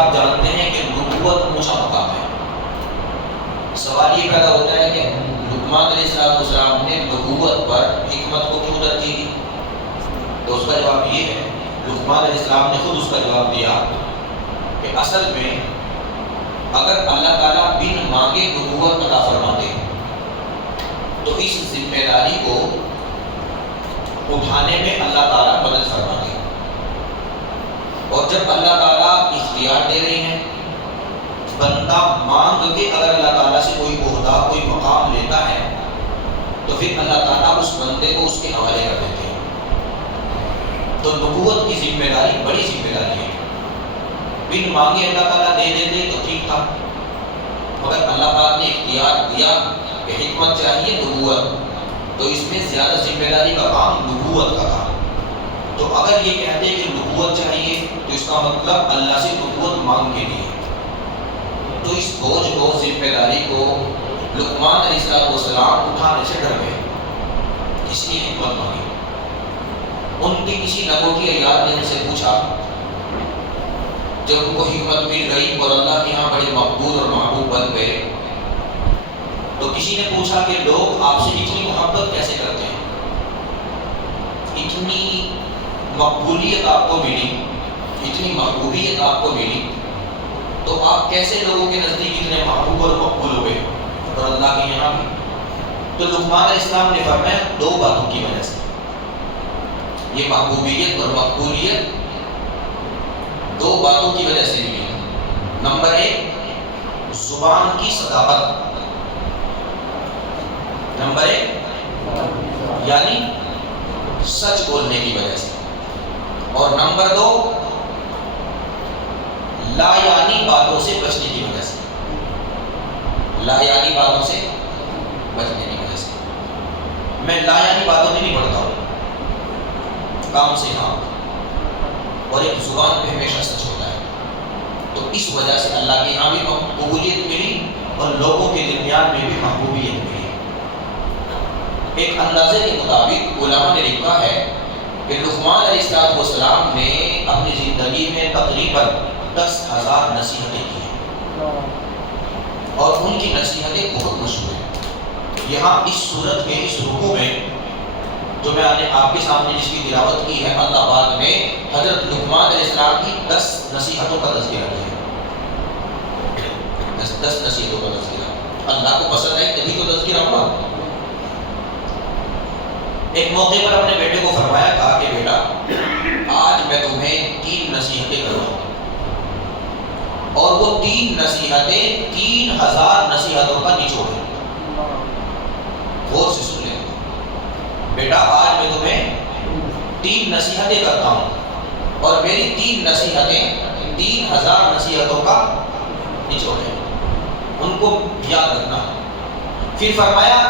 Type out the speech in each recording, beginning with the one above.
آپ جانتے ہیں کہ نبوت اونچا مقام ہے. سوال یہ پیدا ہوتا ہے کہ لقمان علیہ السلام نے نبوت پر حکمت کو کیوں ترجیح دی؟ تو اس کا جواب یہ ہے، لقمان علیہ السلام نے خود اس کا جواب دیا کہ اصل میں اگر اللہ تعالیٰ بن مانگے نبوت عطا فرماتے تو اس ذمہ داری کو اٹھانے میں اللہ تعالیٰ مدد فرماتے. اور جب اللہ تعالیٰ اختیار دے رہے ہیں، بندہ مانگ کے اگر اللہ تعالیٰ سے کوئی عہدہ کوئی مقام لیتا ہے تو پھر اللہ تعالیٰ اس بندے کو اس کے حوالے کر دیتے ہیں. تو نبوت کی ذمہ داری بڑی ذمہ داری ہے. بن مانگے اللہ تعالیٰ دے دیتے تو ٹھیک تھا، مگر اللہ تعالیٰ نے اختیار دیا کہ حکمت چاہیے نبوت، تو اس میں زیادہ ذمہ داری کا کام نبوت کا تھا. تو اگر یہ کہتے ہیں کہ نبوت چاہیے تو اس کا مطلب اللہ سے نبوت مانگ کے لیے. تو اس بوجھ کو، ذمہ داری کو لقمان علیہ السلام اٹھانے سے ڈر گئے، اس لیے حکمت مانگی. ان کے کسی لنگوٹی عیار نے ان سے پوچھا، جب ان کو حکمت مل گئی اور اللہ کے یہاں بڑے مقبول اور محبوب بن گئے، تو کسی نے پوچھا کہ لوگ آپ سے اتنی محبت کیسے کرتے ہیں؟ اتنی مقبولیت آپ کو ملی، اتنی محبوبیت آپ کو ملی، تو آپ کیسے لوگوں کے نزدیک اتنے محبوب اور مقبول ہوئے اور اللہ کے یہاں بھی؟ تو لقمان علیہ السلام نے فرمایا دو باتوں کی وجہ سے یہ محبوبیت اور مقبولیت دو باتوں کی وجہ سے ملی. نمبر ایک، زبان کی صداقت. نمبر ایک یعنی سچ بولنے کی وجہ سے. اور نمبر دو، لا یعنی باتوں سے بچنے کی وجہ سے. لا یعنی باتوں سے بچنے کی وجہ سے. میں لا یعنی باتوں میں نہیں پڑھتا ہوں، کام سے کام، اور ایک زبان پہ ہمیشہ سچ ہوتا ہے. تو اس وجہ سے اللہ کے یہاں بھی قبولیت ملی اور لوگوں کے درمیان میں بھی محبوبیت ملی. ایک اندازے کے مطابق علماء نے لکھا ہے کہ لقمان علیہ السلام نے اپنی زندگی میں تقریباً 10,000 نصیحتیں کی ہیں، اور ان کی نصیحتیں بہت مشہور ہیں. یہاں اس صورت کے اس رکوع میں جو میں نے آپ کے سامنے جس کی تلاوت کی ہے، اللہ پاک نے حضرت لقمان علیہ السلام کی 10 نصیحتوں کا تذکرہ کیا ہے. 10 نصیحتوں کا تذکرہ. اللہ کو پسند ہے تبھی تو تذکرہ ہوا. ایک موقع پر اپنے بیٹے کو فرمایا تھا کہ بیٹا آج میں تمہیں 3 نصیحتیں کروں، اور وہ 3 نصیحتیں 3,000 نصیحتوں کا نچوڑ ہے. غور سے سن لیں بیٹا، آج میں تمہیں 3 نصیحتیں کرتا ہوں، اور میری 3 نصیحتیں 3,000 نصیحتوں کا نچوڑ ہے، ان کو یاد رکھنا. پھر فرمایا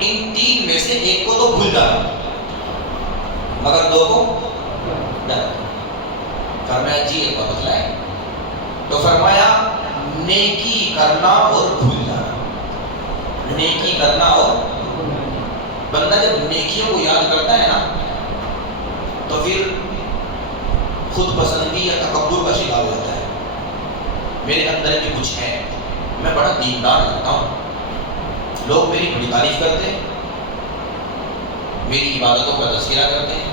ان 3 میں سے ایک کو تو بھول جانا، مگر 2 کو ڈر. فرمایا جی ایک بات بتلائے. تو فرمایا نیکی کرنا اور بھول جانا. نیکی کرنا اور بندہ جب نیکیوں کو یاد کرتا ہے نا تو پھر خود پسندی یا تکبر کا شکار ہو جاتا ہے. میرے اندر بھی کچھ ہے، میں بڑا دیندار لگتا ہوں، لوگ میری بڑی تعریف کرتے ہیں، میری عبادتوں کا تذکرہ کرتے ہیں.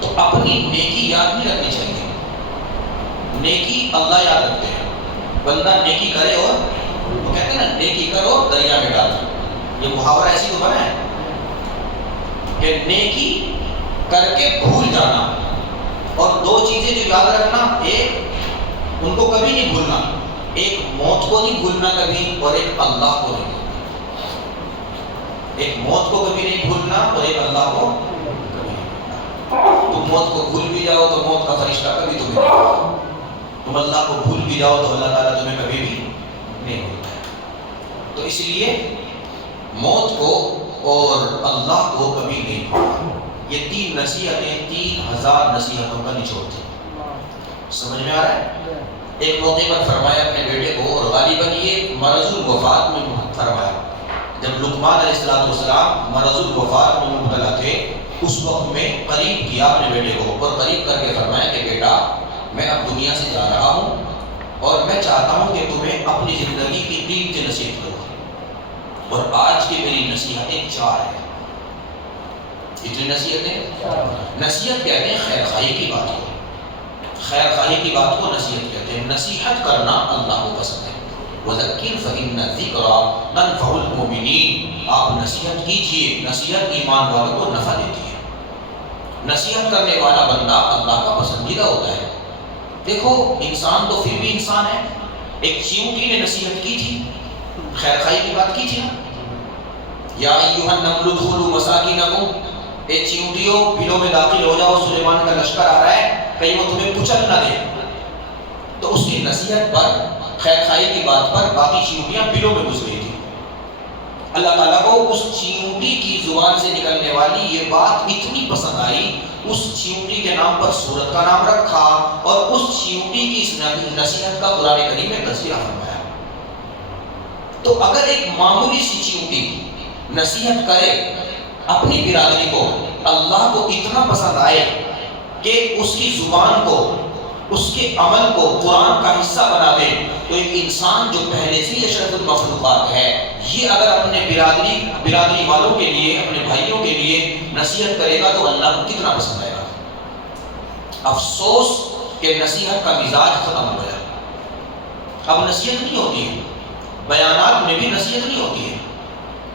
تو اپنی نیکی یاد نہیں رکھنی چاہیے. نیکی اللہ یاد رکھتے ہیں. بندہ نیکی کرے اور وہ کہتے ہیں نا نیکی کرو دریا میں ڈال. یہ محاورہ ایسی تو بنا ہے کہ نیکی کر کے بھول جانا، اور 2 چیزیں جو یاد رکھنا، ایک ان کو کبھی نہیں بھولنا، ایک موت کو نہیں بھولنا کبھی، اور ایک اللہ کو نہیں بھولنا. ایک موت کو کبھی نہیں بھولنا اور ایک اللہ کو کبھی نہیں بھولنا. تم موت کو بھول بھی جاؤ تو موت کا فرشتہ کبھی تمہیں نہیں بھولتا. تم اللہ کو بھول بھی جاؤ تو اللہ تعالیٰ تمہیں کبھی بھی نہیں بھولتا. تو اس لیے موت کو اور اللہ کو کبھی نہیں بھولنا. یہ 3 نصیحتیں 3,000 نصیحتوں کا نچوڑ تھی. سمجھ میں آ رہا ہے؟ ایک موقع پر فرمایا اپنے بیٹے کو، اور غالباً یہ مرض الوفات میں فرمایا. جب لقمان علیہ السلام مرض الوفات میں مبتلا تھے، اس وقت میں قریب کیا اپنے بیٹے کو، اور قریب کر کے فرمایا کہ بیٹا میں اب دنیا سے جا رہا ہوں اور میں چاہتا ہوں کہ تمہیں اپنی زندگی کی 3 کی نصیحت کروں، اور آج کی میری نصیحتیں 4 ہیں۔ کتنی نصیحتیں؟ نصیحت کہتے ہیں خیر خواہی کی بات کو، خیر خواہی کی بات کو نصیحت کہتے ہیں۔ نصیحت کرنا اللہ کو پسند ہے۔ وَذَكِّرْ فَإِنَّ الذِّكْرَىٰ تَنفَعُ الْمُؤْمِنِينَ، آپ نصیحت کیجئے، نصیحت ایمان والوں کو نفع دیتی ہے۔ نصیحت کرنے والا بندہ اللہ کا پسندیدہ ہوتا ہے۔ دیکھو انسان تو پھر بھی انسان ہے۔ ایک چیونٹی نے نصیحت کی تھی، خیر خواہی کی بات کی تھی نا، یا ایھا النمل ادخلوا مساکنکم، اے چیونٹیوں بلوں میں داخل ہو جاؤ، سلیمان کا لشکر آ رہا ہے، کہیں وہ تمہیں کچل نہ دے۔ تو اس کی نصیحت پر، خیر خواہی کی بات پر باقی چیونٹیاں بلوں میں گھس گئی تھی۔ اللہ تعالیٰ کو اس چیونٹی کی زبان سے نکلنے والی یہ بات اتنی پسند آئی، اس چیونٹی کے نام پر سورت کا نام رکھا، اور اس چیونٹی کی اس نصیحت کا قرآن کریم میں تذکرہ فرمایا۔ تو اگر ایک معمولی سی چیونٹی نصیحت کرے اپنی برادری کو، اللہ کو اتنا پسند آئے کہ اس کی زبان کو، اس کے عمل کو قرآن کا حصہ بنا دے، تو ایک انسان جو پہلے سے اشرف المخلوقات ہے، یہ اگر اپنے برادری والوں کے لیے، اپنے بھائیوں کے لیے نصیحت کرے گا تو اللہ کو کتنا پسند آئے گا۔ افسوس کہ نصیحت کا مزاج ختم ہو گیا، اب نصیحت نہیں ہوتی ہے، بیانات میں بھی نصیحت نہیں ہوتی ہے۔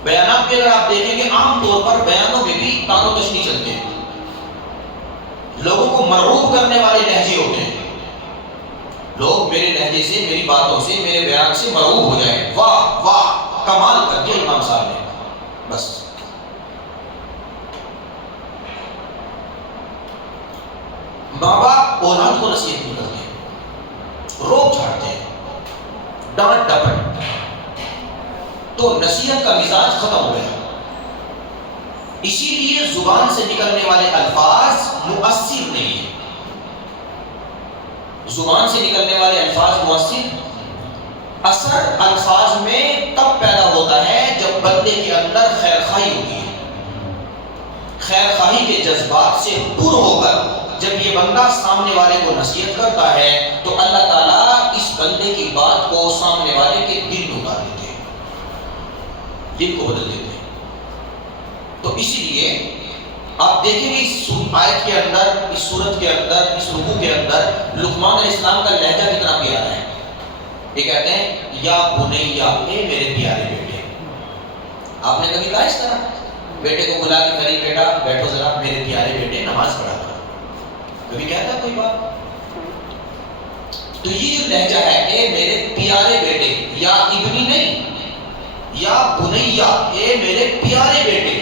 بیانات میں اگر آپ دیکھیں کہ عام طور پر بیانوں میں بھی تان و تشنیع چلتے ہیں، لوگوں کو مرعوب کرنے والے لہجے ہوتے ہیں۔ لوگ میرے لہجے سے، میری باتوں سے، میرے بیان سے مرعوب ہو جائیں، واہ واہ کمال کر دیا امام صاحب نے، بس۔ ماں باپ اولاد کو نصیحت نہیں کرتے، روک چھاڑتے ہیں، ڈانٹ ڈپٹ، تو نصیحت کا مزاج ختم ہو گیا۔ اسی لیے زبان سے نکلنے والے الفاظ مؤثر نہیں ہیں۔ زبان سے نکلنے والے الفاظ مؤثر، اثر الفاظ میں تب پیدا ہوتا ہے جب بندے کے اندر خیر خواہی ہوتی ہے۔ خیر خواہی کے جذبات سے پر ہو کر جب یہ بندہ سامنے والے کو نصیحت کرتا ہے تو اللہ تعالیٰ اس بندے کی بات کو سامنے والے کے دل میں اتار دیتے ہیں، دل کو بدل دیتے ہیں۔ تو اسی لیے آپ دیکھیں گے اس آیت کے اندر، اس سورت کے اندر، اس رکوع کے اندر لقمان علیہ السلام کا لہجہ کتنا پیارا ہے۔ یہ کہتے ہیں یا بنیا، اے میرے پیارے بیٹے۔ آپ نے کبھی کہا اس طرح بیٹے کو بلا کے قریب، بیٹا بیٹھو ذرا میرے پیارے بیٹے نماز پڑھا کر، کبھی کہتا کوئی بات؟ تو یہ جو لہجہ ہے، اے میرے پیارے بیٹے، یا ابنی نہیں، یا بنیا، اے میرے پیارے بیٹے۔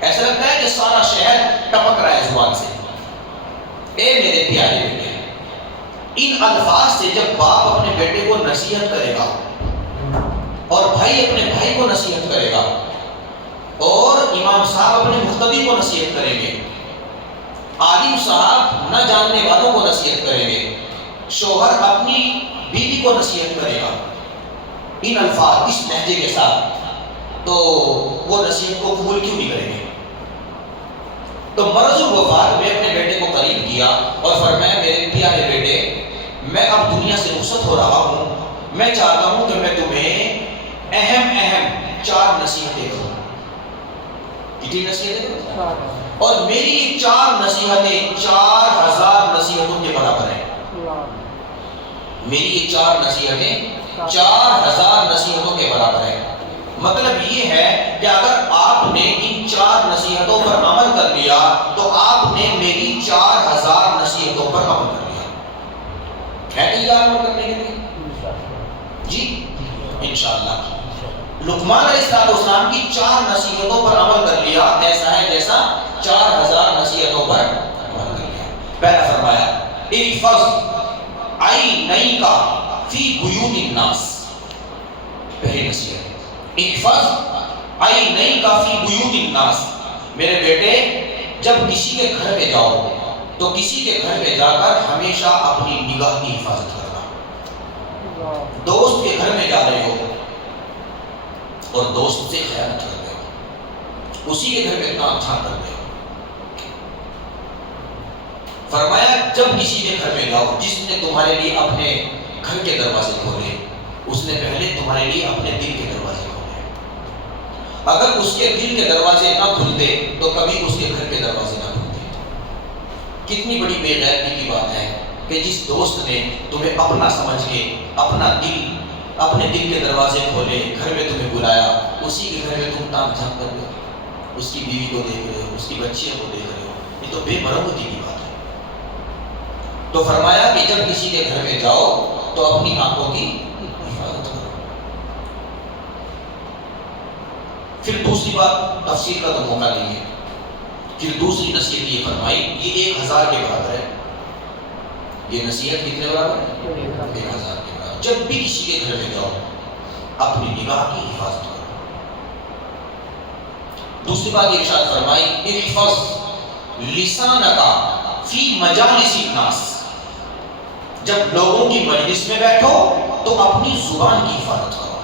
ایسا لگتا ہے کہ سارا شہر ٹپک رہا ہے زبان سے، اے میرے پیارے بیٹے۔ ان الفاظ سے جب باپ اپنے بیٹے کو نصیحت کرے گا، اور بھائی اپنے بھائی کو نصیحت کرے گا، اور امام صاحب اپنے مقتدی کو نصیحت کریں گے، عالم صاحب نہ جاننے والوں کو نصیحت کریں گے، شوہر اپنی بیوی کو نصیحت کرے گا ان الفاظ، اس لہجے کے ساتھ، تو وہ نصیحت کو قبول کیوں نہیں کریں گے؟ تو مرض الوفات میں اپنے بیٹے کو قریب کیا اور فرمایا میرے پیارے بیٹے، میں اب دنیا سے رخصت ہو رہا ہوں، میں چاہتا ہوں کہ میں تمہیں اہم 4 نصیحتیں کروں۔ کتنی نصیحتیں کروں؟ اور میری یہ 4 نصیحتیں 4000 نصیحتوں کے برابر ہیں۔ میری یہ 4 نصیحتیں 4000 نصیحتوں کے برابر ہیں۔ مطلب یہ ہے کہ اگر آپ نے ان 4 نصیحتوں پر عمل کر لیا تو آپ نے میری 4000 نصیحتوں پر عمل کر لیا۔ ہے تیار عمل کرنے کے لیے؟ جی انشاءاللہ۔ لقمان علیہ السلام کی 4 نصیحتوں پر عمل کر لیا، ایسا ہے جیسا 4000 نصیحتوں پر عمل کر لیا۔ پہلا فرمایا احفظ عینیک فی بیوت الناس، پہلی نصیحت احفظ عینیک فی بیوت الناس، میرے بیٹے جب کسی کے گھر پہ جاؤ تو کسی کے گھر پہ جا کر ہمیشہ اپنی نگاہ کی حفاظت کرنا۔ دوست کے گھر میں جا رہے ہو اور دوست سے خیانت کر رہے ہو، اسی کے گھر میں اتنا اچھا کر رہے ہو، فرمایا جب کسی کے گھر میں جاؤ، جس نے تمہارے لیے اپنے گھر کے دروازے کھولے، اس نے پہلے تمہارے لیے اپنے دل کے دروازے کھولے۔ اگر اس کے دل کے دروازے نہ کھلتے تو کبھی اس کے گھر کے دروازے نہ کھلتے۔ کتنی بڑی بے غیرتی کی بات ہے کہ جس دوست نے تمہیں اپنا سمجھ کے اپنے دل کے دروازے کھولے، گھر میں تمہیں بلایا، اسی کے گھر میں تم تاک جھانک کر رہے ہو، اس کی بیوی کو دیکھ رہے ہو، اس کی بچیوں کو دیکھ رہے ہو، یہ تو بے مرحمتی کی بات ہے۔ تو فرمایا کہ جب کسی کے گھر میں جاؤ تو اپنی آنکھوں کی حفاظت کرو۔ پھر دوسری بات، تفسیر کا تو موقع نہیں ہے، پھر دوسری نصیحت یہ فرمائی، یہ 1000 کے برابر ہے۔ یہ نصیحت کتنے برابر ہے؟ 1000 کے برابر۔ جب بھی کسی کے گھر میں جاؤ اپنی نگاہ کی حفاظت کرو۔ دوسری بات یہ ارشاد فرمائی، احفظ لسانک فی مجالس الناس، جب لوگوں کی مجلس میں بیٹھو تو اپنی زبان کی حفاظت کرو۔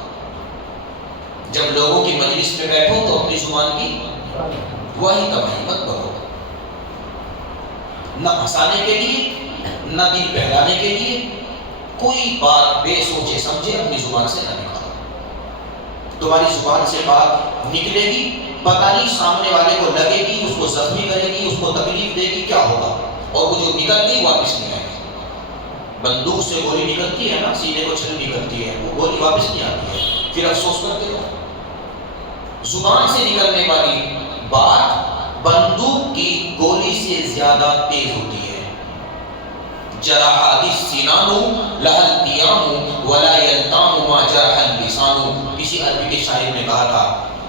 جب لوگوں کی مجلس میں بیٹھو تو اپنی زبان کی وہی تباہی مت کرو، نہ ہنسانے کے لیے نہ دل بہلانے کے لیے کوئی بات بے سوچے سمجھے اپنی زبان سے نہ نکالو۔ تمہاری زبان سے بات نکلے گی، پتہ نہیں سامنے والے کو لگے گی، اس کو زخمی کرے گی، اس کو تکلیف دے گی، کیا ہوگا، اور وہ جو نکل گئی واپس نہیں آئے گی۔ بندوق سے گولی نکلتی ہے نا، سینے کو چھل نکلتی ہے، وہ گولی واپس نہیں آتی ہے، پھر افسوس کرتے ہو۔ زبان سے نکلنے والی بات بندوق کی گولی سے زیادہ تیز ہوتی ہے۔ جرح السنان لها التیام ولا یلتام ما جرح اللسان، کسی عربی کے شاعر نے کہا تھا،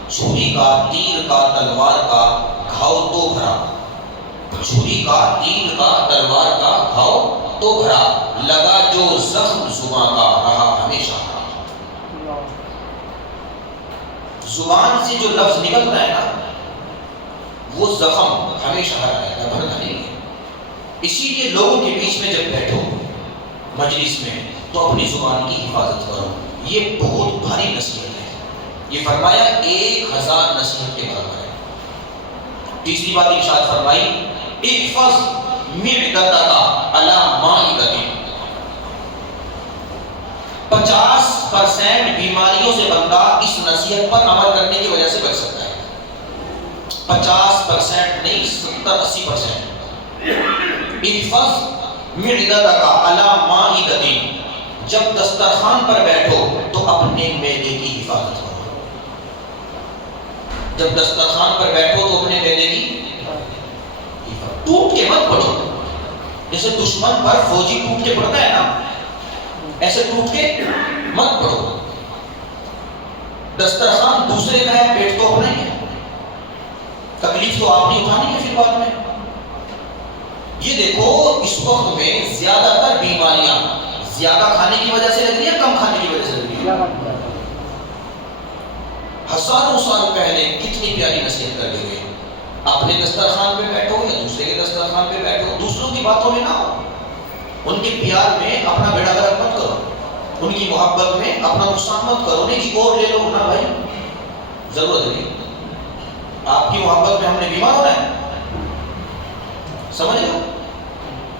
چھری کا، تیر کا، تلوار کا گھاؤ تو بھرا، چھری کا، تیر کا، تلوار کا گھاؤ تو بھرا، لگا جو زخم زباں کا رہا ہمیشہ ہرا۔ زبان سے جو لفظ نکلتا ہے نا، وہ زخم ہمیشہ ہرا رہتا ہے، بھرنا نہیں ہے۔ اسی لیے لوگوں کے بیچ میں جب بیٹھو مجلس میں تو اپنی زبان کی حفاظت کرو۔ یہ بہت بھاری نصیحت ہے، یہ فرمایا 1000 نصیحت کے برابر ہے۔ تیسری بات ارشاد فرمائی، احفظ معدتک علی مائدۃ، 50% بیماریوں سے بندہ اس نصیحت پر عمل کرنے کی وجہ سے بچ سکتا ہے۔ 50% نہیں، 70-80%۔ احفظ معدتک علی مائدۃ، جب دسترخوان پر بیٹھو تو اپنے معدے کی حفاظت کرو۔ جب دسترخوان پر بیٹھو تو اپنے معدے کی حفاظت، ٹوٹ کے مت پڑو، جیسے دشمن پر فوجی ٹوٹ کے پڑتا ہے نا، ایسے ٹوٹ کے مت پڑو۔ دسترخوان دوسرے کا ہے، پیٹ تو اپنا ہی ہے، تکلیف تو آپ نے اٹھانی ہے پھر بعد میں۔ یہ دیکھو اس وقت میں زیادہ تر بیماریاں زیادہ کھانے کی وجہ سے لگ رہی ہیں، کم کھانے کی وجہ سے لگ رہی ہیں۔ ہزاروں سال پہلے کتنی پیاری نصیحت کر کے گئے، اپنے دسترخوان پہ بیٹھو یا دوسرے کے دسترخوان پہ بیٹھو، دوسروں کی باتوں میں نہ ہو، ان کے پیار میں اپنا بیڑا غرق مت کرو، ان کی محبت میں اپنا نقصان مت کرو، نہیں جی اور لے لو نا بھائی، ضرورت نہیں، آپ کی محبت میں ہم نے بیمار ہونا ہے، سمجھ لو۔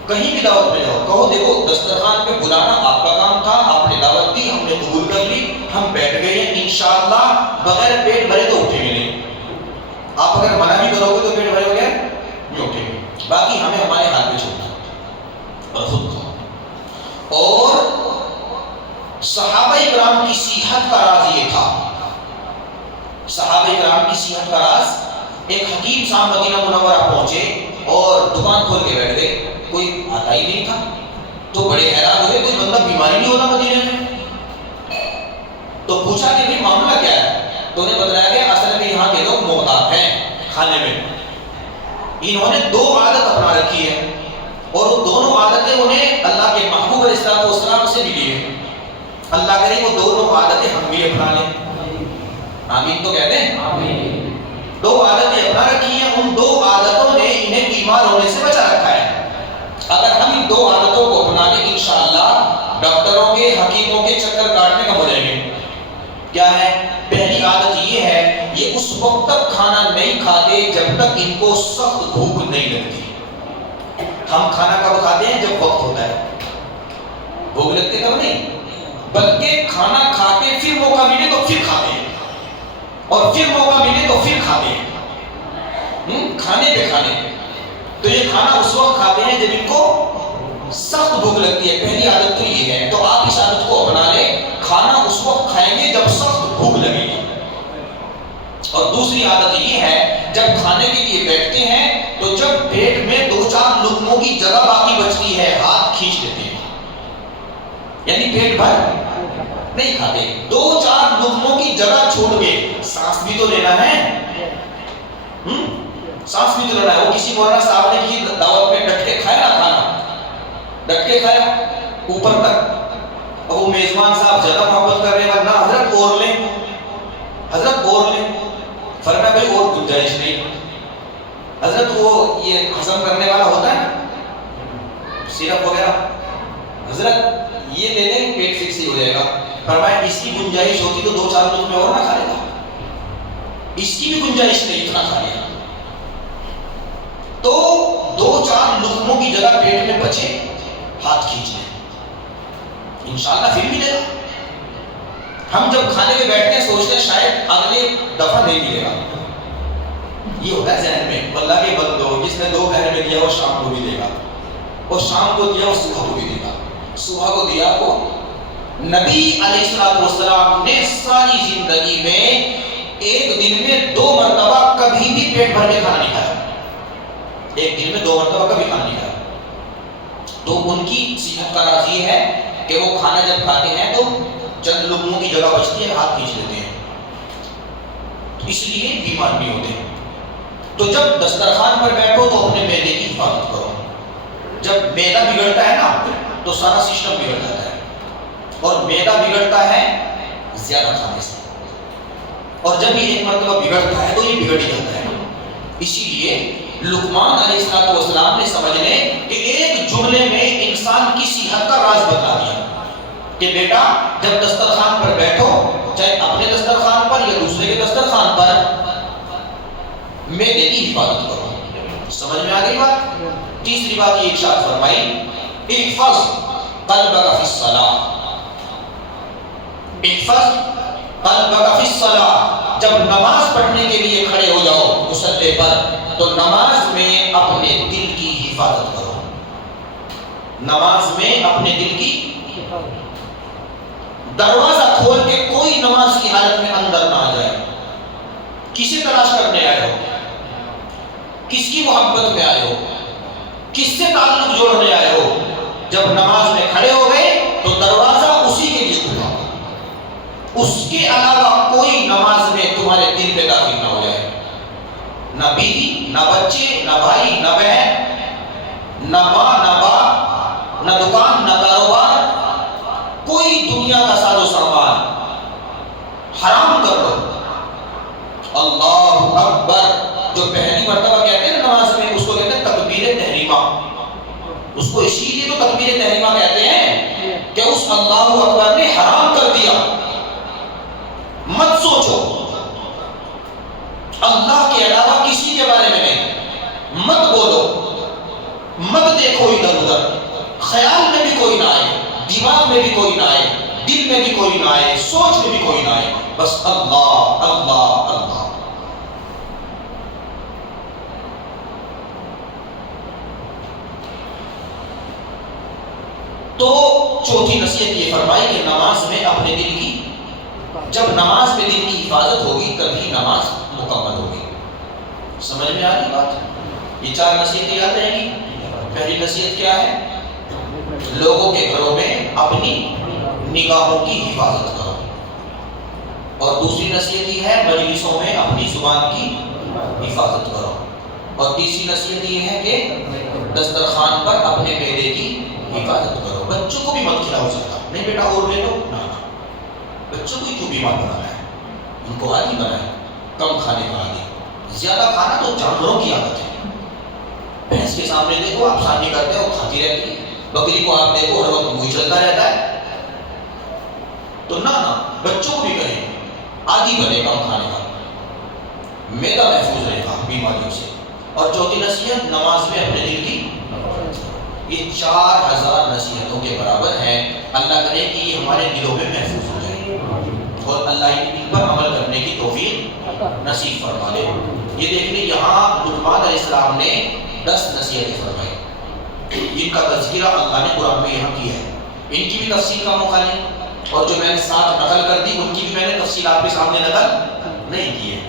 کہیں بھی دعوت میں جاؤ، کہو دیکھو دسترخوان پہ بلانا آپ کا کام تھا، آپ نے دعوت دی، ہم نے قبول کر لی، ہم بیٹھ گئے ہیں، انشاءاللہ بغیر پیٹ بھرے تو اٹھیں گے نہیں۔ آپ اگر منع بھی کرو گے تو پیٹ بھرے ہو گیا نہیں اٹھیں گے، باقی ہمیں ہمارے ہاتھ میں چھوڑنا اور خود کو۔ اور صحابہ کرام کی صحت کا راز یہ تھا، صحابہ کرام کی صحت کا راز، ایک حکیم صاحب مدینہ منورہ پہنچے اور دکان کھول کے بیٹھ گئے، کوئی آتا ہی نہیں تھا، تو بڑے حیران ہوئے، کوئی بندہ بیماری نہیں ہوتا مدینے میں؟ تو پوچھا کہ بھی معاملہ کیا ہے، تو انہیں بتایا گیا اصل میں یہاں کے لوگ محتاط ہیں کھانے میں، انہوں نے 2 عادت اپنا رکھی ہے، اور وہ دونوں عادتیں انہیں اللہ کے محبوب علیہ السلام سے ملی ہے۔ اللہ کرے وہ دونوں عادتیں ہم بھی اپنا لیں، آمین تو کہتے ہیں آمین۔ 2 عادتیں اپنا رکھی ہیں، ان 2 عادتوں نے انہیں بیمار ہونے سے بچا رکھا ہے۔ اگر ہم ان 2 عادتوں کو اپنا لیں انشاءاللہ ڈاکٹروں کے، حکیموں کے چکر کاٹنے کم ہو جائیں گے۔ کیا ہے؟ پہلی عادت یہ ہے، یہ اس وقت تک کھانا نہیں کھاتے جب تک ان کو سخت بھوک نہیں لگتی۔ ہم کھانا کب کھاتے ہیں؟ جب وقت ہوتا ہے، بھوک لگتے تب نہیں، بلکہ کھانا کھا کے پھر موقع ملے تو پھر کھاتے ہیں، اور پھر موقع ملے تو پھر کھاتے ہیں، کھانے پہ کھانے۔ تو یہ کھانا اس وقت کھاتے ہیں جب ان کو سخت بھوک لگتی ہے، پہلی عادت تو یہ ہے، تو آپ اس عادت کو اپنا لیں، کھانا اس وقت کھائیں گے جب سخت بھوک لگے گی۔ اور دوسری عادت یہ ہے، جب کھانے کے لیے بیٹھتے ہیں تو جب پیٹ میں 2-4 لقموں کی جگہ باقی بچتی ہے، ہاتھ کھینچ لیتے ہیں، یعنی پیٹ بھر نہیں کھاتے، 2-4 لقموں کی جگہ چھوڑ کے۔ سانس بھی تو لینا ہے، سانس بھی تو لینا ہے۔ وہ کسی مولانا صاحب نے کی دعوت میں ڈٹ کے کھایا نا کھانا، ڈٹ کے کھایا اوپر تک، اب وہ میزبان صاحب زیادہ محبت کر رہے ہیں، ورنہ حضرت اور لیں، حضرت اور لیں، فرمایا بھائی اور گنجائش نہیں۔ حضرت وہ یہ ہضم کرنے والا ہوتا ہے نا سیرپ وغیرہ، حضرت یہ لے لیں پیٹ فکس ہی ہو جائے گا۔ فرمایا اس کی گنجائش ہوتی تو 2-4 لقمے اور نہ کھا لیتا، اس کی بھی گنجائش نہیں، اتنا کھا لیا۔ تو 2-4 لقموں کی جگہ پیٹ میں بچے، ہاتھ کھینچ لیں، انشاءاللہ پھر ملے گا۔ ہم جب کھانے میں بیٹھتے ہیں سوچتے ہیں شاید اگلے دفعہ نہیں ملے گا، یہ ہوتا ہے ذہن میں۔ اللہ کے بندو، جس نے 2 پہر میں دیا وہ شام کو بھی دے گا، اور شام کو دیا وہ صبح کو بھی دے گا، صبح کو دیا وہ۔ نبی علیہ السلام نے ساری زندگی میں ایک دن میں 2 مرتبہ کبھی بھی پیٹ بھر کے کھانا نہیں کھایا، ایک دن میں 2 مرتبہ کبھی کھانا نہیں کھایا۔ تو ان کی صحت کا راز یہ ہے کہ وہ کھانا جب کھاتے ہیں تو چند لقموں کی جگہ بچتی ہے، ہاتھ کھینچ لیتے ہیں، اس لیے بیمار نہیں ہوتے۔ تو جب دسترخوان پر بیٹھو تو اپنے معدے کی حفاظت کرو۔ جب معدہ بگڑتا ہے نا تو سارا سسٹم بگڑ جاتا ہے، اور معدہ بگڑتا ہے زیادہ کھانے سے، اور جب یہ ایک مرتبہ بگڑتا ہے تو یہ بگڑ ہی جاتا ہے۔ اسی لیے لقمان علیہ السلام نے سمجھ لیں کہ ایک جملے میں انسان کی صحت کا راز بتا دیا کہ بیٹا جب دسترخوان پر بیٹھو، چاہے اپنے دسترخوان پر یا دوسرے کے دسترخوان پر، معدے کی حفاظت کرو۔ سمجھ میں آ گئی بات؟ تیسری بات یہ ارشاد فرمائی، احفظ قلبک فی الصلاۃ، احفظ قلبک فی الصلاۃ، جب نماز پڑھنے کے لیے کھڑے ہو جاؤ مصلی پر تو نماز میں اپنے دل کی حفاظت کرو، نماز میں اپنے دل کی دروازہ کھول کے کوئی نماز کی حالت میں اندر نہ آ جائے۔ کسے تلاش کرنے آئے ہو؟ کس کی محبت میں آئے ہو؟ کس سے تعلق جوڑنے آئے ہو؟ جب نماز میں کھڑے ہو گئے تو دروازہ اسی کے لیے کھلا، اس کے علاوہ کوئی نماز میں تمہارے دل پہ داخل نہ ہو جائے، نہ بیوی، نہ بچے، نہ بھائی، نہ بہن، نہ ماں، نہ باپ، نہ دکان، نہ کاروبار، کوئی دنیا کا ساز و سامان حرام کر دو۔ اللہ اکبر، جو پہلی مرتبہ کہتے ہیں نماز میں، اس کو کہتے ہیں تکبیر تحریمہ، اس کو اسی لیے تو تکبیر تحریمہ کہتے ہیں کہ اس اللہ اکبر نے حرام کر دیا۔ مت سوچو اللہ کے علاوہ کسی کے بارے میں نہیں، مت بولو، مت دیکھو ادھر ادھر، خیال میں بھی کوئی نہ آئے، دماغ میں بھی کوئی نہ آئے، دل میں بھی کوئی نہ آئے، سوچ میں بھی کوئی نہ آئے، بس اللہ اللہ اللہ۔ تو چوتھی نصیحت یہ فرمائی کہ نماز میں اپنے دل کی، جب نماز میں دل کی حفاظت ہوگی تبھی نماز مکمل ہوگی۔ سمجھ میں آ رہی بات؟ یہ 4 نصیحتیں یاد رہیں گی۔ پہلی نصیحت کیا ہے؟ لوگوں کے گھروں میں اپنی نگاہوں کی حفاظت کرو، اور دوسری نصیحت یہ ہے مجلسوں میں اپنی زبان کی حفاظت کرو، اور تیسری نصیحت یہ ہے کہ دسترخوان پر اپنے معدے کی حفاظت کرو۔ بچوں کو بھی مت کھلاؤ زیادہ، نہیں بیٹا اور لے لو، نہ بچوں کو کیوں بیمار بنانا ہے، ان کو عادی بنائے، کم کھانے کا عادی۔ زیادہ کھانا تو جانوروں کی عادت ہے، بھینس کے سامنے دیکھو آپ شادی کرتے ہو کھاتی رہتی ہے، بکری کو آپ دیکھو ہر وقت منہ چلتا رہتا ہے، تو نہ بچوں کو بھی کہیں عادی بنے کم کھانے کا، معدہ محفوظ رہے گا بیماریوں سے۔ اور چوتھی نصیحت نماز میں اپنے دل کی یہ 4000 نصیحتوں کے برابر ہیں. اللہ کرے کہ یہ ہمارے دلوں میں محفوظ ہو جائے اور اللہ ان پر عمل کرنے کی توفیق نصیب فرما دے. یہ دیکھ لیں یہاں لقمان علیہ السلام نے 10 نصیحتیں فرمائی جن کا تذکرہ اللہ نے قرآن میں یہاں کیا ہے. ان کی بھی تفصیل کا موقع نہیں، اور جو میں نے ساتھ نقل کر دی ان کی بھی میں نے تفصیل آپ کے سامنے نقل نہیں کی ہے،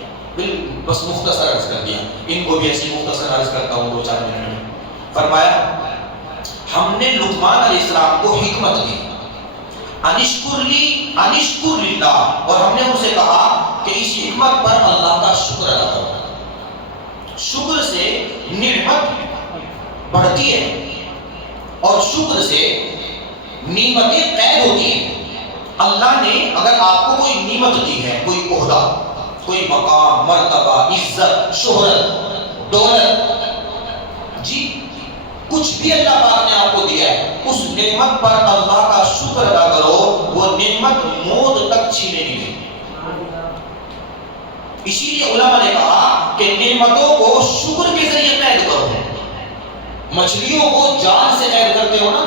بس مختصر عرض کر دیا. ان کو بھی ایسی مختصر عرض کرتا ہوں 2-4 منٹ میں. فرمایا ہم نے لقمان علیہ السلام کو حکمت دی، انشکر للہ، اور ہم نے ان سے کہا کہ اس حکمت پر اللہ کا شکر ادا کرو. شکر سے نعمت بڑھتی ہے اور شکر سے نعمتیں قید ہوتی ہیں. اللہ نے اگر آپ کو کوئی نعمت دی ہے، کوئی عہدہ، کوئی مقام، مرتبہ، عزت، شہرت، دولت، جی کچھ بھی اللہ پاک نے آپ کو دیا ہے، اس نعمت پر اللہ کا شکر ادا کرو. وہ نعمت موت تک چھینے نہیں گئی. اسی لیے علماء نے کہا کہ نعمتوں کو شکر کے ذریعے قید کرو. مچھلیوں کو جال سے قید کرتے ہو نا،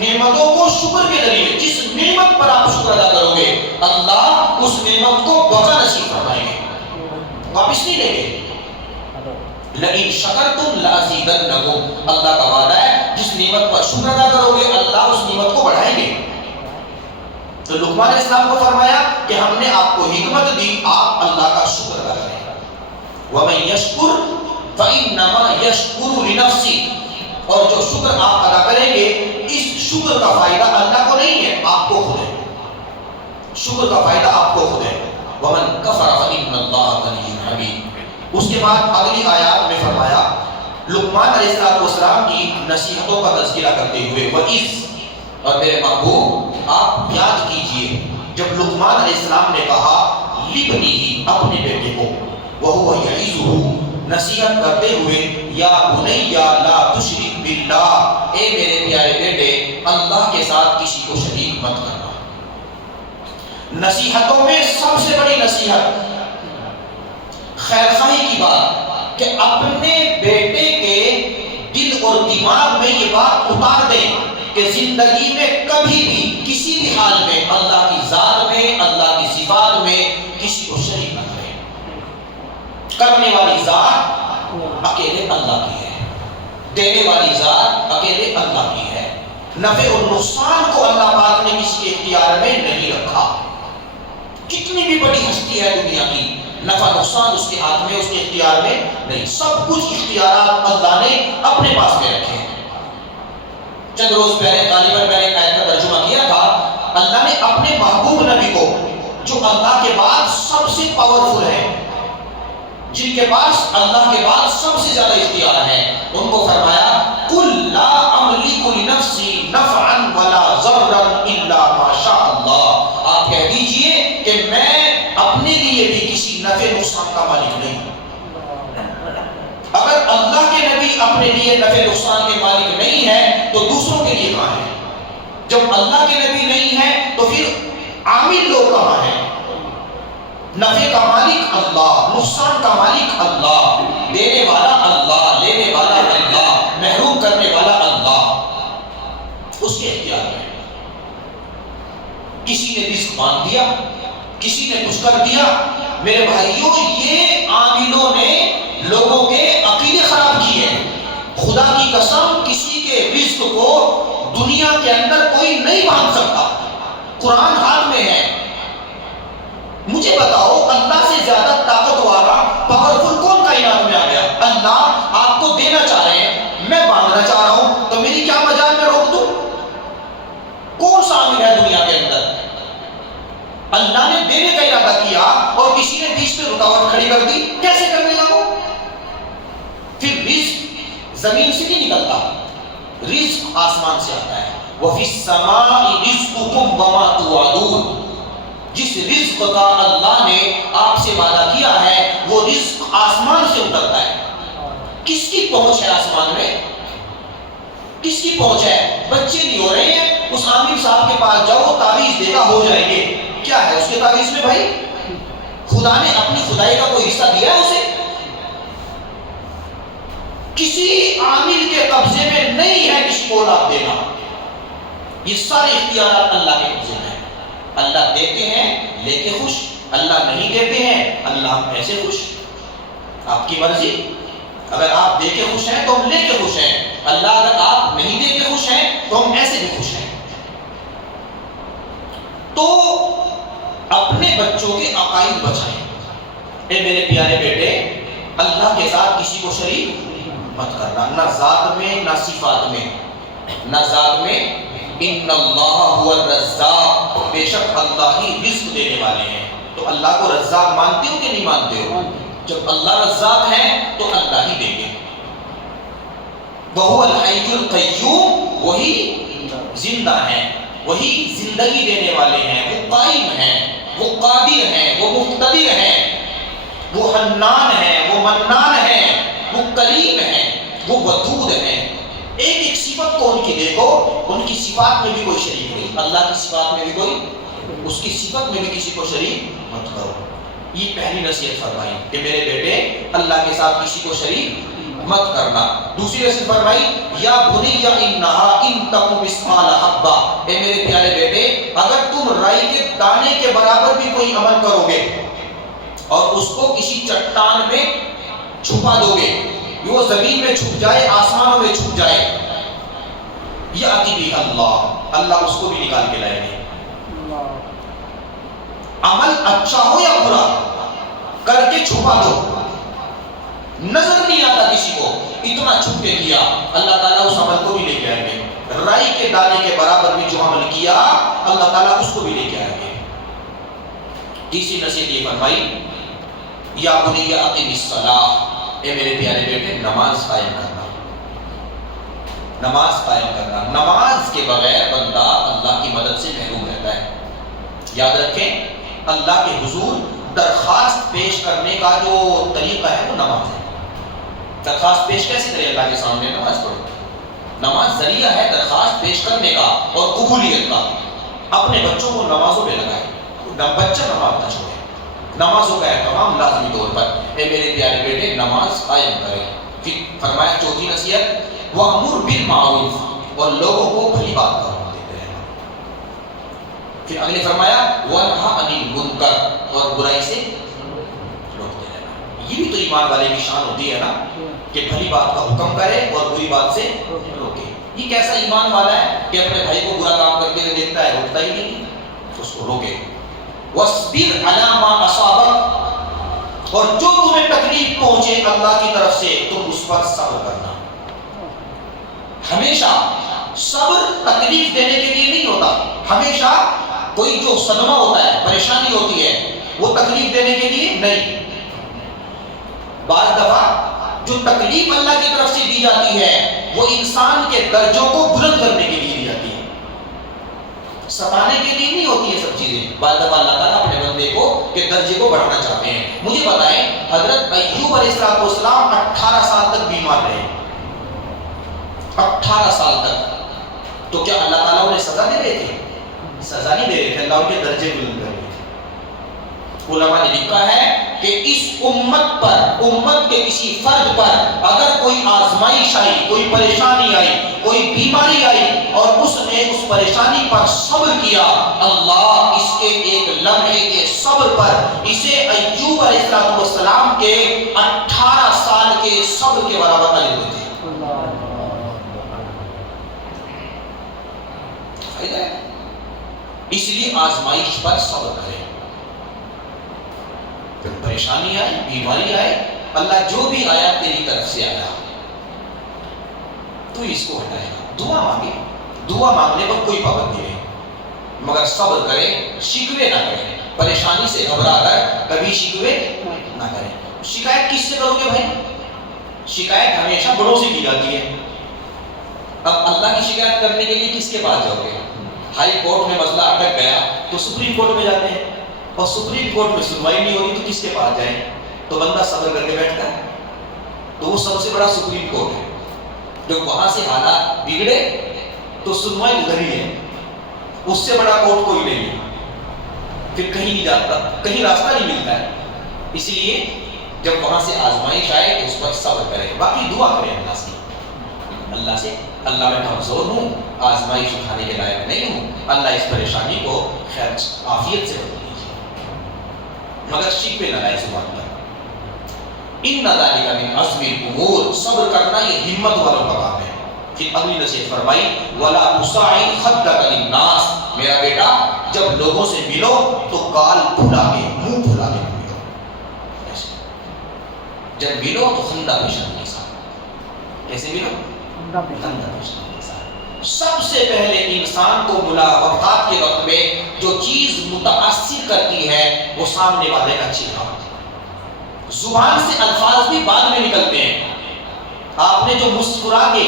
نعمتوں کو شکر کے ذریعے، جس نعمت پر آپ شکر ادا کرو گے اللہ اس نعمت کو بقا نصیب فرمائیں گے، واپس نہیں لیں گے. لئن شکرتم لازیدنکم، اللہ کا وعدہ ہے جس نعمت پر شکر ادا کرو گے اللہ اس نعمت کو بڑھائیں گے. تو لقمان علیہ السلام کو فرمایا کہ ہم نے آپ کو حکمت دی، آپ اللہ کا شکر ادا کریں. وَمَن يَشْكُرْ فَإِنَّمَا يَشْكُرُ لِنَفْسِهِ، اور جو شکر آپ ادا کریں گے اس شکر کا فائدہ اللہ کو نہیں ہے، آپ کو خود ہے. شکر کا فائدہ آپ کو خود ہے. وَمَن كَفَرَ فَإِنَّ اللَّهَ غَنِيٌّ حَمِيدٌ. اس کے بعد اگلی آیات میں فرمایا لقمان علیہ السلام کی نصیحتوں کا تذکرہ کرتے ہوئے وَإِذْ، اور میرے محبوب آپ یاد کیجئے جب لقمان علیہ السلام نے کہا لِبْنِهِ، اپنے بیٹے کو، وَهُوَ يَعِظُهُ، نصیحت کرتے ہوئے یا بنیا لا تشرک باللہ، اے میرے پیارے بیٹے اللہ کے ساتھ کسی کو شریک مت کرنا. نصیحتوں میں سب سے بڑی نصیحت خیر خواہی کی بات کہ اپنے بیٹے کے دل اور دماغ میں یہ بات اتار دیں کہ زندگی میں کبھی بھی کسی بھی حال میں اللہ کی ذات میں، اللہ کی صفات میں کسی کو شریک نہ کریں. کرنے والی ذات اکیلے اللہ کی ہے، دینے والی ذات اکیلے اللہ کی ہے. نفع اور نقصان کو اللہ پاک نے کسی کے اختیار میں نہیں رکھا. کتنی بھی بڑی ہستی ہے دنیا کی، نفع نقصان اس کے ہاتھ میں، اس کے اختیار میں نہیں. سب کچھ اختیارات اللہ نے اپنے پاس میں رکھے ہیں. چند روز پہلے غالباً میں نے آیت کا ترجمہ کیا تھا، اللہ نے اپنے محبوب نبی کو جو اللہ کے بعد سب سے پاورفل ہے، جن کے پاس اللہ کے بعد سب سے زیادہ اختیار ہے، ان کو فرمایا قُلْ لَا أَمْلِكُ لِنَفْسِي نَفْعًا وَلَا ضَرًّا إِلَّا مَا شَاءَ اللَّهُ. آپ کہہ دیجئے کہ میں اپنے لیے بھی کسی نفع نقصان کا مالک نہیں ہوں. اگر اللہ کے نبی اپنے لیے نفع نقصان کے مالک نہیں ہے تو دوسروں کے لیے کہاں ہے؟ جب اللہ کے نبی نہیں ہے تو پھر عامل لوگ کہاں ہیں؟ نفع کا مالک اللہ، نقصان کا مالک اللہ، دینے والا اللہ، لینے والا اللہ، محروم کرنے والا اللہ، اس کے اختیار میں. کسی نے رزق باندھ دیا، کسی نے کچھ کر دیا. میرے بھائیوں یہ عاملوں نے لوگوں کے عقیدے خراب کیے ہیں. خدا کی قسم کسی کے رزق کو دنیا کے اندر کوئی نہیں باندھ سکتا. قرآن ہاتھ میں ہے. مجھے بتاؤ اللہ سے زیادہ طاقت والا پاورفل کون کائنات میں آ گیا؟ اللہ آپ کو دینا چاہ رہے ہیں، میں باندھنا چاہ رہا ہوں، تو میری کیا مجال میں روک دوں؟ کون سا عامل ہے دنیا کے اندر؟ اللہ نے دینے کا ارادہ کیا اور کسی نے بیچ میں رکاوٹ کھڑی کر دی، کیسے کرنے لگا؟ پھر رزق زمین سے نہیں نکلتا، رزق آسمان سے آتا ہے. وَفِي السَّمَاءِ رِزْقُكُمْ وَمَا تُوعَدُونَ. جس رزق کا اللہ نے آپ سے وعدہ کیا ہے وہ رزق آسمان سے اترتا ہے. کس کی پہنچ ہے آسمان میں؟ کس کی پہنچ ہے؟ بچے نہیں ہو رہے ہیں، اس عامل صاحب کے پاس جاؤ تعویذ دے گا ہو جائیں گے. کیا ہے اس کے تعویذ میں بھائی؟ خدا نے اپنی خدائی کا کوئی حصہ دیا ہے اسے؟ کسی عامل کے قبضے میں نہیں ہے کسی کو اولاد دینا. یہ سارے اختیارات اللہ کے قبضے میں ہیں. اللہ دیتے ہیں لے کے خوش, اللہ نہیں دیتے ہیں اللہ ایسے خوش. آپ کی مرضی. اگر آپ دے کے خوش ہیں تو ہم لے کے خوش ہیں. اللہ اگر آپ نہیں دے کے خوش ہیں تو ہم ایسے بھی خوش ہیں. تو اپنے بچوں کے عقائد بچائیں. اے میرے پیارے بیٹے, اللہ کے ساتھ کسی کو شریک مت کرنا, نہ ذات میں نہ صفات میں. نہ ذات میں, ان اللہ هو الرزاق, بے شک اللہ ہی رزق دینے والے ہیں. تو اللہ کو رزاق مانتے ہو کہ نہیں مانتے ہو؟ جب اللہ رزاق ہے تو اللہ ہی دیں گے. وَهُوَ الْحَيُّ الْقَيُّومُ, وہی زندہ ہیں, وہی زندگی دینے والے ہیں, وہ قائم ہیں, وہ قادر ہیں, وہ مقتدر ہیں, وہ حنان ہیں, وہ منان ہیں, وہ کریم ہیں, وہ ودود ہیں. ایک ایک صفت کو ان کی دیکھو, ان کی صفات میں بھی کوئی شریک نہیں. اللہ کی صفات میں بھی کوئی, اس کی صفت میں بھی کسی کو شریک مت کرو. یہ پہلی نصیحت فرمائی کہ میرے بیٹے اللہ کے ساتھ کسی کو شریک مت کرنا. دوسری نصیحت فرمائی یا بنی انہا ان تک مثقال حبہ, اے میرے پیارے بیٹے اگر تم رائی کے دانے کے برابر بھی کوئی عمل کرو گے اور اس کو کسی چٹان میں چھپا دو گے, وہ زمین میں چھپ جائے, آسمانوں میں چھپ جائے, یاتی بھی اللہ, اللہ اس کو بھی نکال کے لائے گے. عمل اچھا ہو یا برا کر کے چھپا دو, نظر نہیں آتا کسی کو, اتنا چھپ کے کیا, اللہ تعالیٰ اس عمل کو بھی لے کے آئیں گے. رائی کے دانے کے برابر بھی جو عمل کیا اللہ تعالیٰ اس کو بھی لے کے آئیں گے. تیسری نصیحت یہ فرمائی یا بنی اقم الصلاۃ, اے میرے پیارے بیٹے نماز قائم کرنا. نماز قائم کرنا, نماز کے بغیر بندہ اللہ کی مدد سے محروم رہتا ہے. یاد رکھیں اللہ کے حضور درخواست پیش کرنے کا جو طریقہ ہے وہ نماز ہے. درخواست پیش کیسے کرے اللہ کے سامنے؟ نماز پڑھو. نماز ذریعہ ہے درخواست پیش کرنے کا اور قبولیت کا. اپنے بچوں کو نمازوں میں لگائے, بچہ نماز نہ چھوڑے, نمازوں کا اہتمام لازمی طور پر. اے میرے پیارے بیٹے نماز قائم کریں. پھر فرمایا چوتھی نصیحت وَأْمُرْ بِالْمَعْرُوفِ, اور لوگوں کو بھلی بات کا حکم دیتے رہنا. پھر اگلے فرمایا وَنْهَ عَنِ الْمُنْكَرِ, اور برائی سے روکتے رہنا. یہ بھی تو ایمان والے کی شان ہوتی ہے نا کہ بھلی بات کا حکم کرے اور بری بات سے روکے. یہ کیسا ایمان والا ہے کہ اپنے بھائی کو برا کام کرتے ہوئے دیکھتا ہے, روکتا ہی نہیں, اس کو روکے. وَاصْبِرْ عَلَىٰ مَا أَصَابَكَ, اور جو تمہیں تکلیف پہنچے اللہ کی طرف سے تم اس پر صبر کرنا. ہمیشہ صبر تکلیف دینے کے لیے نہیں ہوتا. ہمیشہ کوئی جو صدمہ ہوتا ہے, پریشانی ہوتی ہے, وہ تکلیف دینے کے لیے نہیں. بعض دفعہ جو تکلیف اللہ کی طرف سے دی جاتی ہے وہ انسان کے درجوں کو بلند کرنے کے لیے دی جاتی ہے, ستانے کے لیے نہیں ہوتی یہ سب چیزیں. بعض دفعہ اللہ تعالیٰ اپنے بندے کو کے درجے کو بڑھانا چاہتے ہیں. مجھے بتائیں حضرت ایوب علیہ السلام 18 سال تک بیمار رہے, 18 سال تک. تو کیا اللہ تعالیٰ انہیں سزا دے رہے تھے؟ سزا نہیں دے رہے تھے, اللہ ان کے درجے بلند کر رہے تھے. علماء نے لکھا ہے کہ اس امت پر, امت کے کسی فرد پر اگر کوئی آزمائش آئی, کوئی پریشانی آئی, کوئی بیماری آئی اور اس نے اس پریشانی پر صبر کیا, اللہ اس کے ایک لمحے کے صبر پر اسے ایوب علیہ السلام کے 18 سال کے صبر کے برابر اجر دیتے. اس لیے آزمائش پر صبر کریں. جب پریشانی آئی, بیماری آئے, اللہ جو بھی آیا تیری طرف سے آیا تو اس کو ہٹائے گا. دعا مانگے, دعا مانگنے پر کوئی پابندی نہیں, مگر صبر کرے, شکوے نہ کریں. پریشانی سے گھبرا کر کبھی شکوے نہ کریں. شکایت کس سے کرو گے بھائی؟ شکایت ہمیشہ بڑوں سے کی جاتی ہے. اب اللہ کی شکایت کرنے کے لیے کس کے پاس جاؤ گے؟ ہائی کورٹ میں مسئلہ اٹک گیا تو سپریم کورٹ میں جاتے ہیں, اور سپریم کورٹ میں سنوائی نہیں ہوگی تو کس کے پاس جائیں؟ تو بندہ صبر کر کے بیٹھتا ہے. تو وہ سب سے بڑا سپریم کورٹ ہے. جب وہاں سے حالات بگڑے تو سنوائی ادھر ہی ہے, اس سے بڑا کورٹ کوئی نہیں ہے. پھر کہیں نہیں جاتا, کہیں راستہ نہیں ملتا ہے. اس لیے جب وہاں سے آزمائش آئے تو اس پر صبر کرے. باقی دعا کرے اللہ سے اللہ میں کمزور ہوں, آزمائش اٹھانے کے لائق نہیں ہوں, اللہ اس پریشانی کو خیر عافیت سے بدل دیجیے, مگر شکوے نہ لائے زبان پر. ان ذالک من عزم الامور, صبر کرنا یہ ہمت والوں کا کام ہے. پھر اگلی نصیحت فرمائی ولا تصعد خدک للناس, میرا بیٹا جب لوگوں سے ملو تو گال پھلا کے منہ پھلا کے ملو. جب ملو تو خندہ پیشانی کے ساتھ. کیسے ملو؟ خندہ پیشانی کے ساتھ. سب سے پہلے انسان کو ملاقات کے وقت میں جو چیز متاثر کرتی ہے وہ سامنے والے کا چہرہ. زبان سے الفاظ بھی بعد میں نکلتے ہیں. آپ نے جو مسکرا کے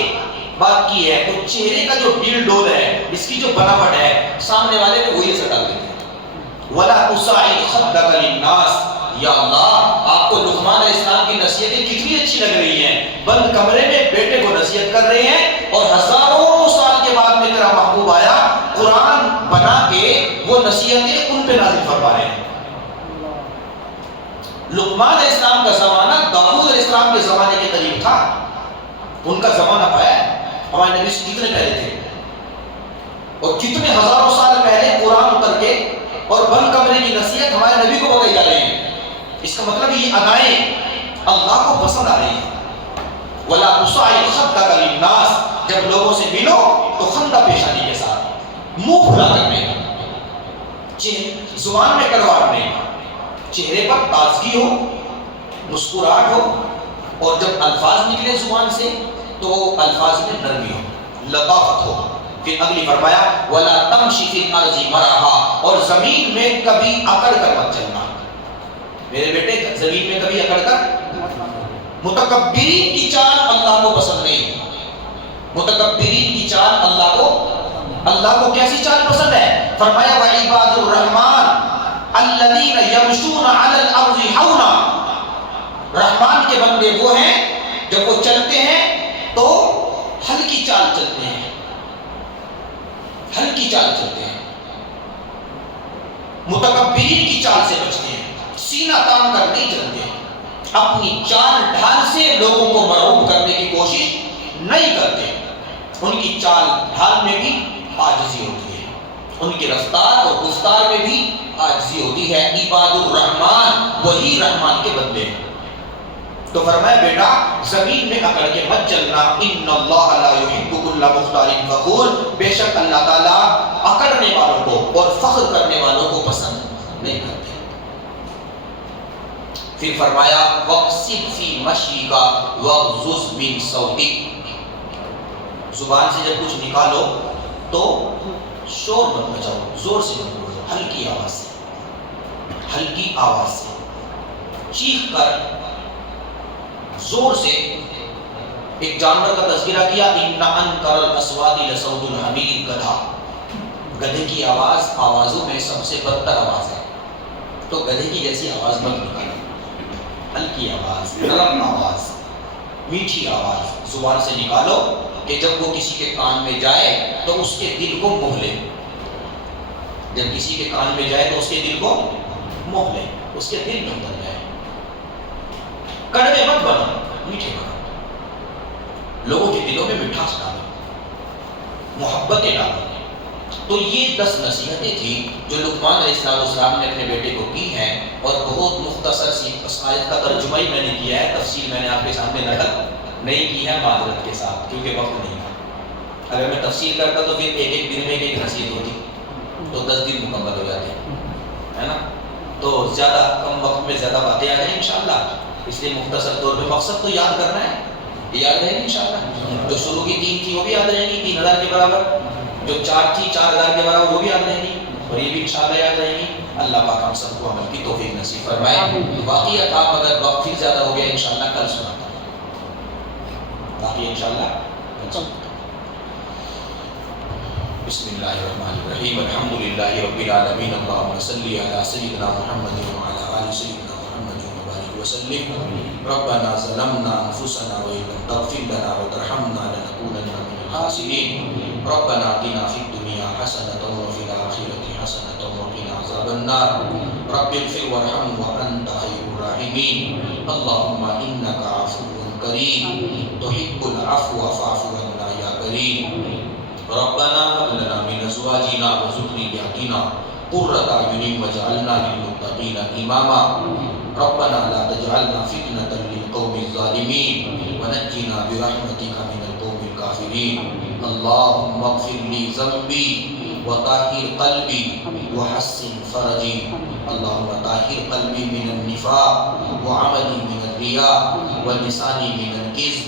بات کی ہے تو چہرے کا جو ڈل ڈول ہے, اس کی جو بناوٹ ہے, سامنے والے پہ وہی اثر ڈال دیتے ہیں. وَلَا تُصَعِدْ خَدَّكَ لِلنَّاسِ, یا اللہ آپ کو لقمان علیہ السلام کی نصیحتیں کتنی اچھی لگ رہی ہیں. بند کمرے میں بیٹے کو نصیحت کر رہے ہیں اور ہزاروں سال کے بعد میں تیرا محبوب آیا, قرآن بنا کے وہ نصیحتیں ان پہ نازل فرما رہے ہیں. لقمان علیہ السلام کا زمانہ داؤد علیہ السلام کے زمانے کے قریب تھا. ان کا زمانہ پایا ہے ہمارے نبی سے کتنے پہلے تھے, اور کتنے ہزاروں سال پہلے قرآن اتر کے اور بند کمرے کی نصیحت ہمارے نبی کو بتائی جا رہی ہے. اس کا مطلب یہ ادائیں اللہ کو پسند آ رہی ہیں. وَلَا تُصَعِدْ خَدَّكَ لِلنَّاسِ, جب لوگوں سے ملو تو خندہ پیشانی کے ساتھ, منہ پھلا کر نہیں, زبان میں کڑواہٹ نہیں, چہرے پر تازگی ہو, مسکراہٹ ہو, اور جب الفاظ نکلے زبان سے تو الفاظ میں نرمی ہو, لطافت ہو. پھر اگلی فرمایا وَلَا تَمْشِ فِي الْأَرْضِ مَرَحًا, اور زمین میں کبھی اکڑ کر مت چلنا. میرے بیٹے زمین میں کبھی اکڑ کر, متکبرین کی چال اللہ کو پسند نہیں. متکبرین کی چال اللہ کو کیسی چال پسند ہے؟ فرمایا وَعِبَادُ الرَّحْمَنِ الَّذِينَ يَمْشُونَ عَلَى الْأَرْضِ حَوْنًا, رحمان کے بندے وہ ہیں جب وہ چلتے ہیں تو ہلکی چال چلتے ہیں, ہلکی چال چلتے ہیں. متکبرین کی چال سے بچتے ہیں, سینہ تان کر نہیں چلتے ہیں, اپنی چال ڈھال سے لوگوں کو مرعوب کرنے کی کوشش نہیں کرتے. ان کی چال ڈھال میں بھی عاجزی ہوتی ہے, ان کی رفتار اور گفتار میں بھی عاجزی ہوتی ہے. عباد الرحمن وہی رحمان کے بندے ہیں. تو فرمایا بیٹا زمین میں اکڑ کے مت چلنا. ان اللہ لا یحب کل مختال فخور, بے شک اللہ تعالیٰ اکڑنے والوں کو اور فخر کرنے والوں کو پسند نہیں کرتے. پھر فرمایا وَقْصِدْ فِي مَشْيِكَ وَغْضُضْ مِنْ صَوْتِكَ, زبان سے جب کچھ نکالو تو شور مت مچاؤ, زور سے مت بولو, ہلکی آواز سے, ہلکی آواز سے, چیخ کر زور سے. ایک جانور کا تذکرہ کیا, ان انکر الاصوات لصوت الحمیر, گدھا, گدھے کی آواز آوازوں میں سب سے بدتر آواز ہے. تو گدھے کی جیسی آواز مت نکالو, ہلکی آواز, نرم آواز, میٹھی آواز زبان سے نکالو کہ جب وہ کسی کے کان میں جائے تو اس کے دل کو موہ لے. جب کسی کے کان میں جائے تو اس کے دل کو موہ لے, اس کے دل میں اتر جائے. کڑوے مت بنو, میٹھے بنو, لوگوں کے دلوں میں مٹھاس ڈالو, محبتیں ڈالو. تو یہ 10 نصیحتیں تھیں جو لقمان علیہ السلام نے اپنے بیٹے کو کی ہیں, اور بہت مختصر سی آیت کا ترجمہ ہی میں نے کیا ہے, تفصیل میں نے آپ کے سامنے نقل نہیں کی ہے معذرت کے ساتھ, کیونکہ وقت نہیں تھا. اگر میں تفصیل کرتا تو پھر ایک دن میں ایک نصیحت ہوتی تو 10 دن مکمل ہو جاتے ہے نا. تو زیادہ کم وقت میں زیادہ باتیں آ جائیں انشاءاللہ, اس لیے مختصر طور پہ مقصد تو یاد کرنا ہے, یاد رہے گی انشاءاللہ. جو شروع کی 3 تھی وہ بھی یاد رہے گی 3000 کے برابر, جو 4 تھی 4000 کے برابر وہ بھی یاد رہے گی, اور یہ بھی انشاءاللہ یاد رہے گی. اللہ پاک ہم سب کو عمل کی توفیق نصیب فرمائے. باقی کام اگر وقت ہی زیادہ ہو گیا انشاءاللہ کل سناتا ہوں, باقی انشاءاللہ کل سناتا ہوں. بسم اللہ الرحمن الرحیم, الحمدللہ رب العالمین, اللہم صلی علی سیدنا محمد وعلی آل سیدنا محمد وبارک وسلم. ربنا ظلمنا انفسنا وان لم تغفر لنا وترحمنا لنکونن من الخاسرین. ربنا آتنا فی الدنیا حسنۃ وفی الآخرۃ حسنۃ وقنا عذاب النار. رب اغفر وارحم وانت خیر الراحمین. اللهم إنك عفو كريم تحب العفو فاعف عنا يا كريم. ربنا هب لنا من أزواجنا وذرياتنا قرة أعين واجعلنا للمتقين إماما. ربنا لا تجعلنا فتنة للقوم الظالمين ونجنا برحمتك من القوم الكافرين. اللهم اغفر لي ذنبي وطهر قلبي وحسن فرجي. اللهم طهر قلبي من النفاق وعملي من الرياء ولساني من الكذب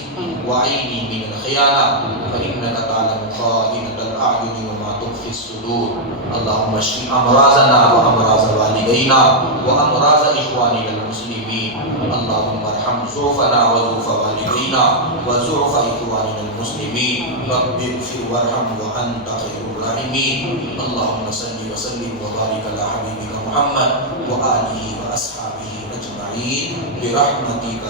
وعيني من الخيانة فإنك تعلم خائنة الأعين وما تخفي الصدور. اللهم اشف أمراضنا وأمراض والدينا وأمراض إخواننا المسلمين. اللهم ارحم ضعفنا وضعف والدينا وضعف إخواننا المسلمين. رب اغفر وارحم وأنت خير الراحمين. اللهم صل وسلم وبارك على حبيبك محمد وآله وأصحابه أجمعين برحمتك